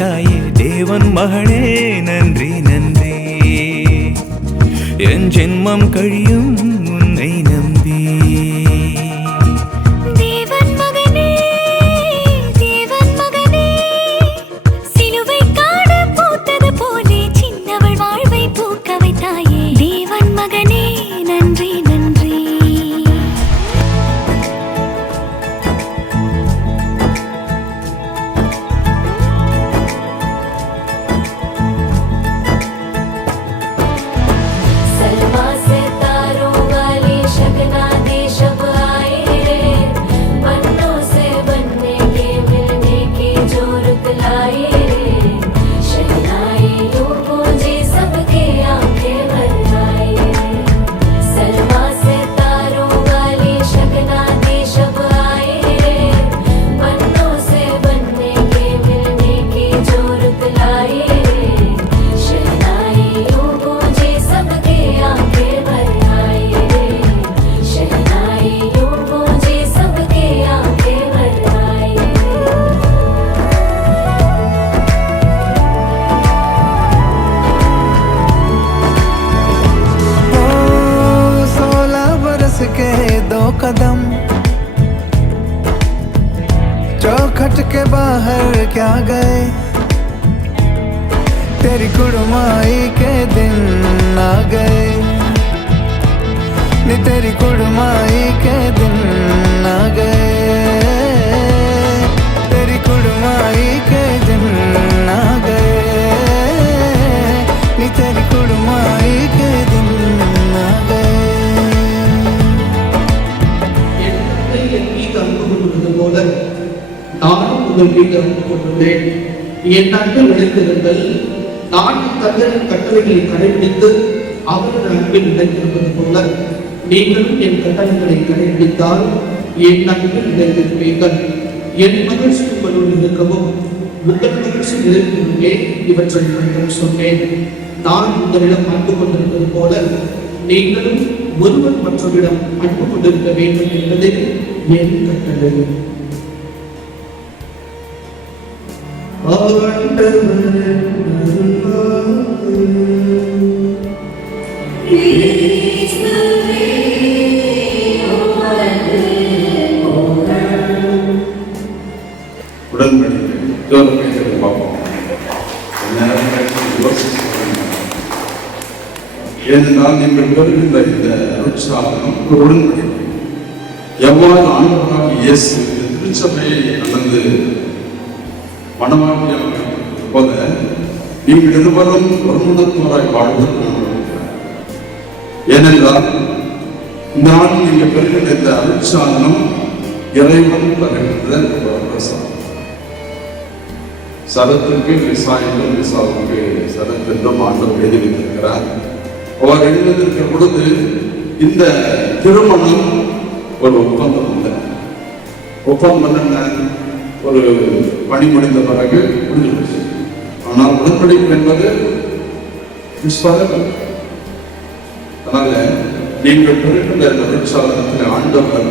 தாயே தேவன் மகளே நன்றி நன்றி என் ஜென்மம் கழியும் உன்னை நம்பி कदम चौखट के बाहर क्या गए तेरी कुड़माई के दिन आ गए नी तेरी कुड़माई के दिन आ गए तेरी कुड़माई के दिन आ गए नी तेरी कुड़माई के दिन आ गए நானும் உங்கள் மீது அன்பு கொண்டுள்ளேன். என் அன்பு நிலைத்திருந்தல் நான் தங்களின் கட்டளைகளை கடைபிடித்து அவரது அன்பில் நிலைத்திருப்பது போல நீங்களும் என் கட்டளைகளை கடைபிடித்தால் என் அன்பில் நிலைத்திருப்பீர்கள். என் மகிழ்ச்சி உங்களுடன் இருக்கவும் உங்கள் மகிழ்ச்சி நிலைத்திருந்தே இவற்றை நான் சொன்னேன். நான் உங்களிடம் அன்பு கொண்டிருப்பது போல நீங்களும் ஒருவர் மற்றவரிடம் அன்பு கொண்டிருக்க வேண்டும் என்பதே என் கட்டளை. ஏனென்றால் நீங்கள் பெறுகின்ற இந்த உற்சாகம் உடன்படிக்கை எவ்வாறு ஆண்டவராக இயேசு திருச்சபையை நடந்து மனவாட்டியாக போல நீங்கள் இருவரும் ஒருமுகத்தோராய் வாழ்வது. ஏனென்றால் நான் நீங்கள் பெறுகின்ற இந்த உற்சாகம் இறைவன் தருகின்ற பிரசாதம். சரத்திற்கு விசாயிலும் விசாவுக்கு சரத்தென்றும் ஆண்டவர் எழுதி வைத்திருக்கிறார். அவர் எழுதியிருக்கிற பொழுது இந்த திருமணம் ஒரு ஒப்பந்தம் இல்லை. ஒப்பந்தம் என்ன? ஒரு பணி முடிந்த பிறகு முடிஞ்சு. ஆனால் உடன்படிக்கை என்பது அதனால நீங்கள் பெறுகின்ற இந்த உற்சாகத்தில் ஆண்டவர்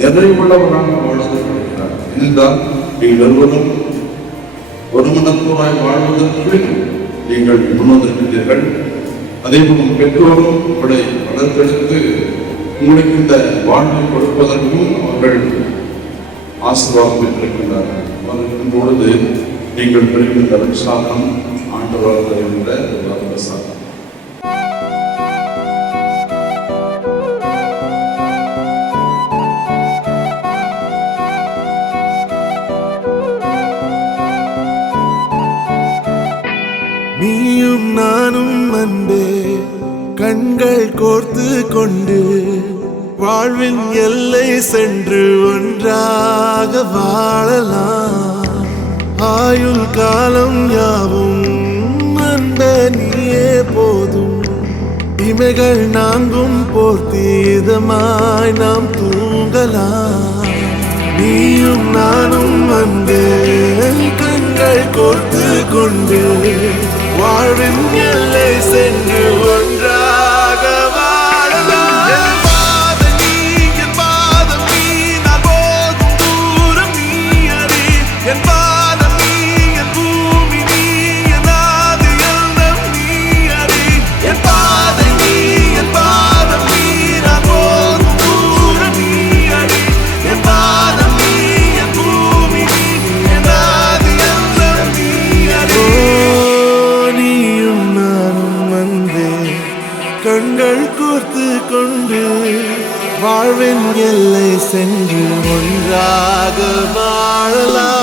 நிறைவுள்ளவராக வாழ்ந்து கொள்கிறார். என்றால் நீங்கள் ஒருவரும் ஒரு மனத்தோராய் வாழ்வதற்கு நீங்கள் முன்வந்திருக்கிறீர்கள். அதே போல் பெற்றோரும் உங்களை வளர்த்தெடுத்து உங்களுக்கு இந்த வாழ்வை கொடுப்பதற்கும் அவர்கள் ஆசீர்வாதம் பெற்றிருக்கின்றார்கள். அவர்களின் பொழுது நீங்கள் பெறுகின்ற உற்சாகம் ஆண்டவராக தருகின்ற பிரசாதம். நீயும் நானும் அன்பே கண்கள் கோர்த்து கொண்டு வாழ்வின் எல்லை சென்று ஒன்றாக வாழலாம். ஆயுள் காலம் யாவும் அன்பே நீயே போதும். இமைகள் நான்கும் போர்த்தீதமாய் நாம் தூங்கலாம். நீயும் நானும் அன்பே கண்கள் கோர்த்து கொண்டு வாழ்வின் எல்லை சென்று ஒன்றாக வாழலாம். என் பாதம் நீ, நான் போகும் தூரம் நீ அறி. என் பாதம் நீ, என் பூமி கண்கள் கோர்த்து கொண்டு வாழ்வின் எல்லை சென்று ஒன்றாக வாழலாம்.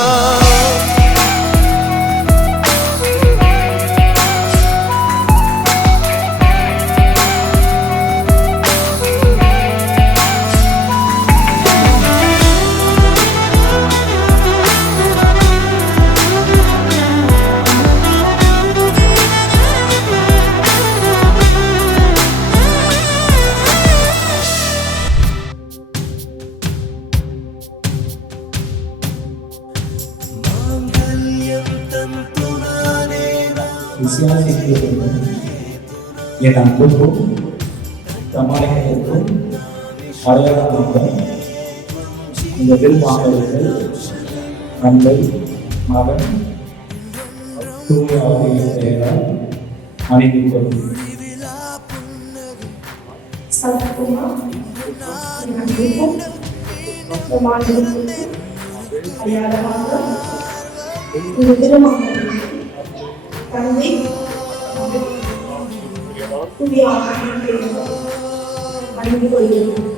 விசுவாசிக்கிறவர்களும் என் அன்புக்கும் சமாளிக்கிறதுக்கும் அடையாளமாக இந்த வில்வாங்கல்கள் தந்தை மகன் தூய ஆவியின் பெயரால் அணிந்து கொள்ளும். சத்குமா என் அன்புக்கும் சமாளிக்கிறதுக்கும் அடையாளமாக இந்த வில்வாங்கல்கள் தந்தை புதிய அணிந்து கொள்கிறோம்.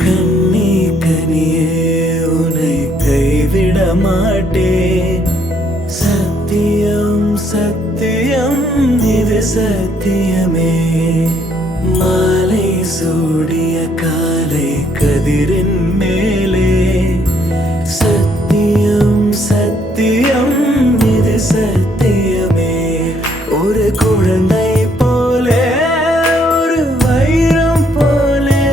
கண்ணே கனியே உன்னை கைவிட மாட்டேன். சத்தியம் சத்தியம் இது சத்தியமே. மாலை சூடிய காலை கதிரின் மேலே சத்தியம் சத்தியம் இது சத்தியமே. ஒரு குழந்தை போலே ஒரு வைரம் போலே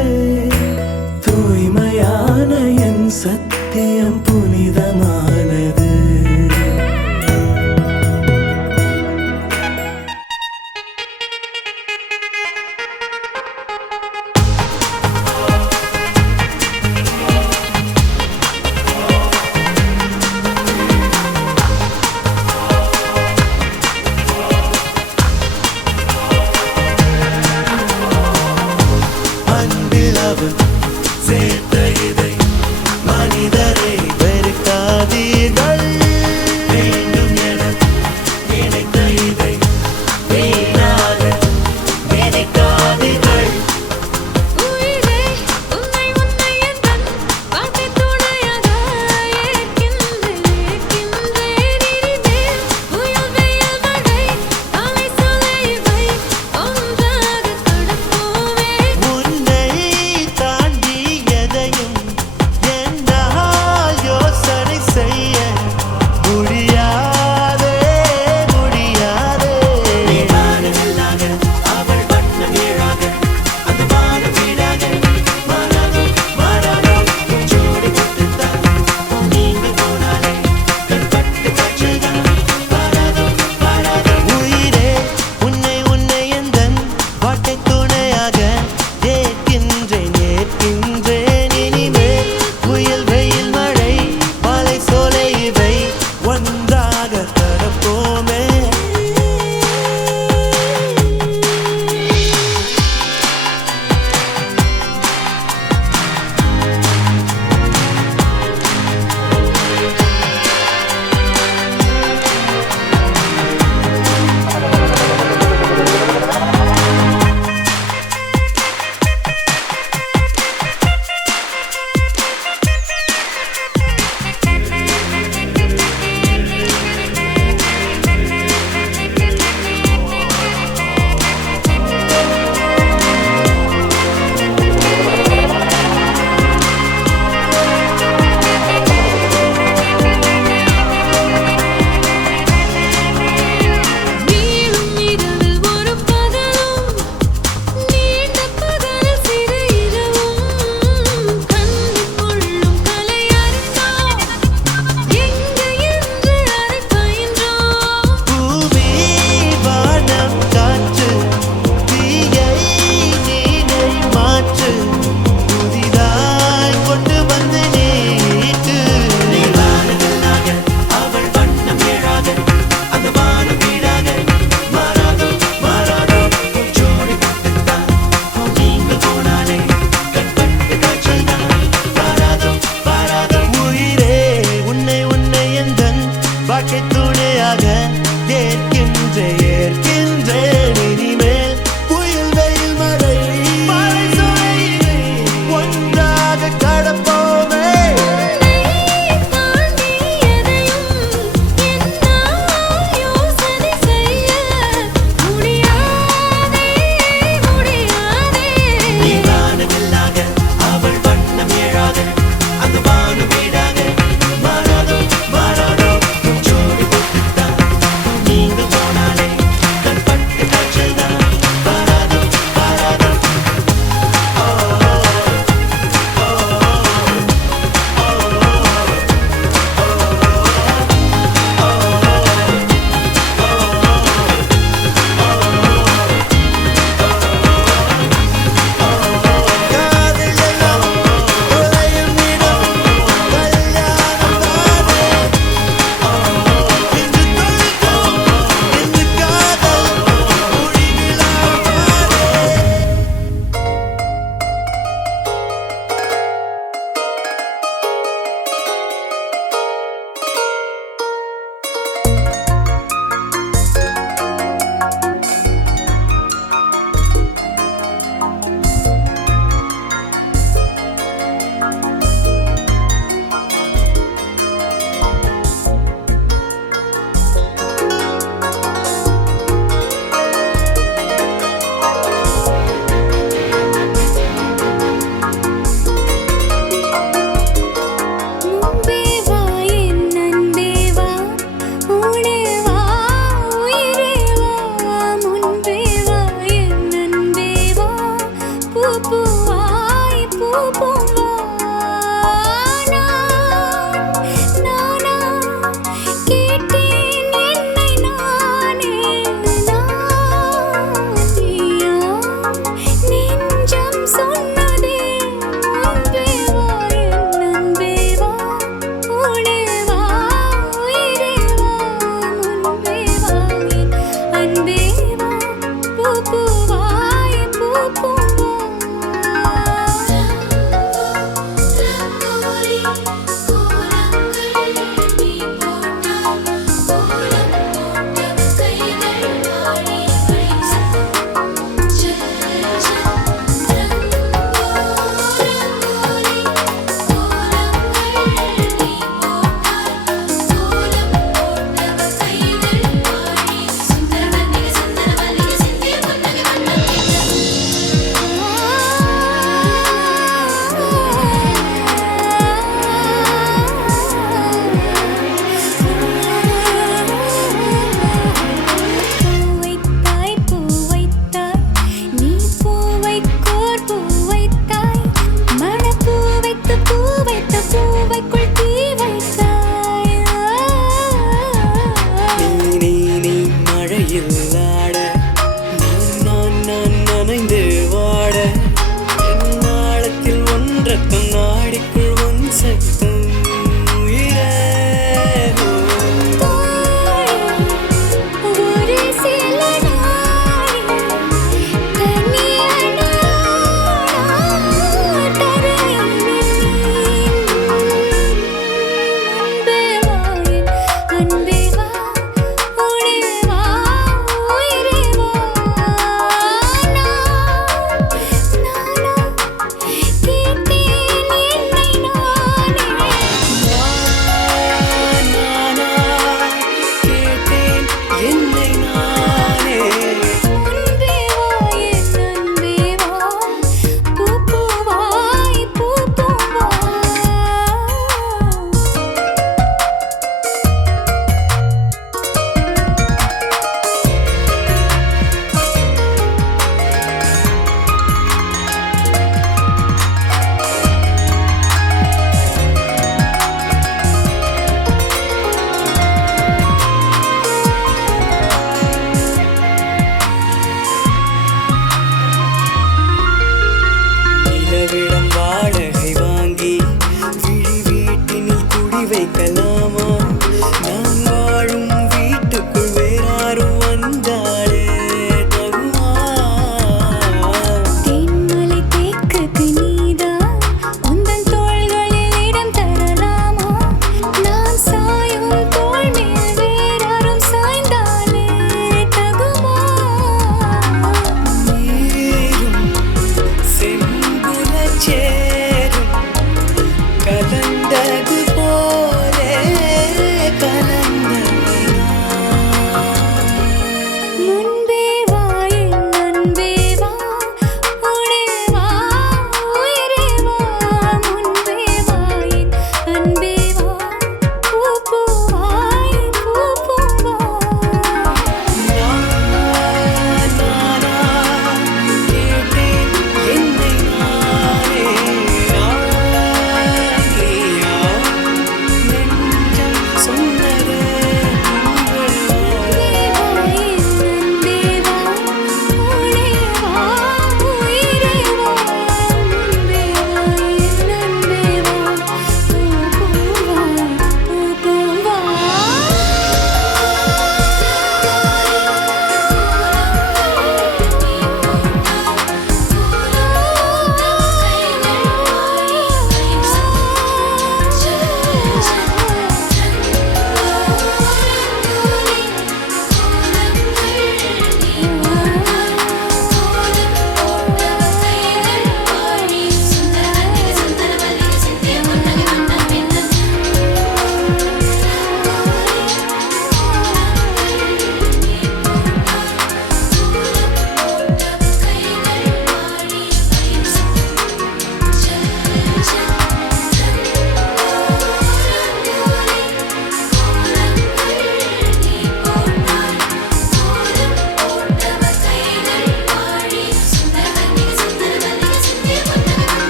தூய்மையான என் சத்தியம் புனிதமானது. வாழ்க்கை துணையாக ஏற்கின்றேன் இனிமேல் புயல் வெயில் மழை மழை சுனையிலே ஒன்றாக கடப்போமே அவள் வண்ணம் ஏழாக அந்த வானம் வீடாக மாறாதோ மாறாதோ ஜோடி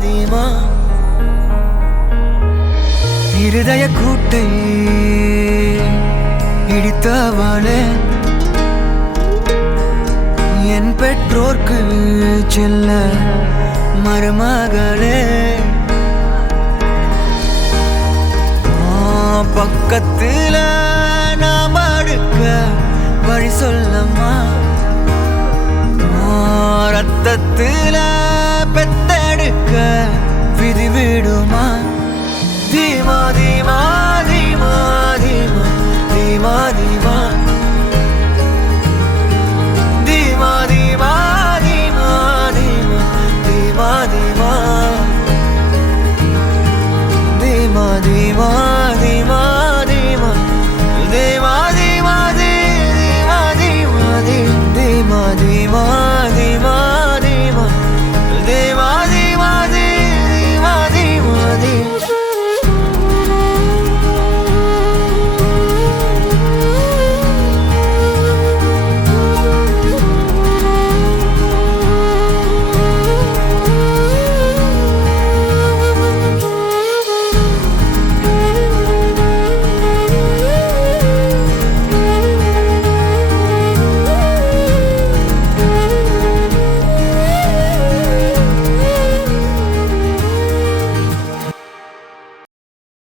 பாதிமா இருதய கூட்டை இடித்தவளே என் பெற்றோர்க்கு செல்ல மருமகளே பக்கத்துல நாம் அடுக்க வழி சொல்லம்மா ரத்தத்துல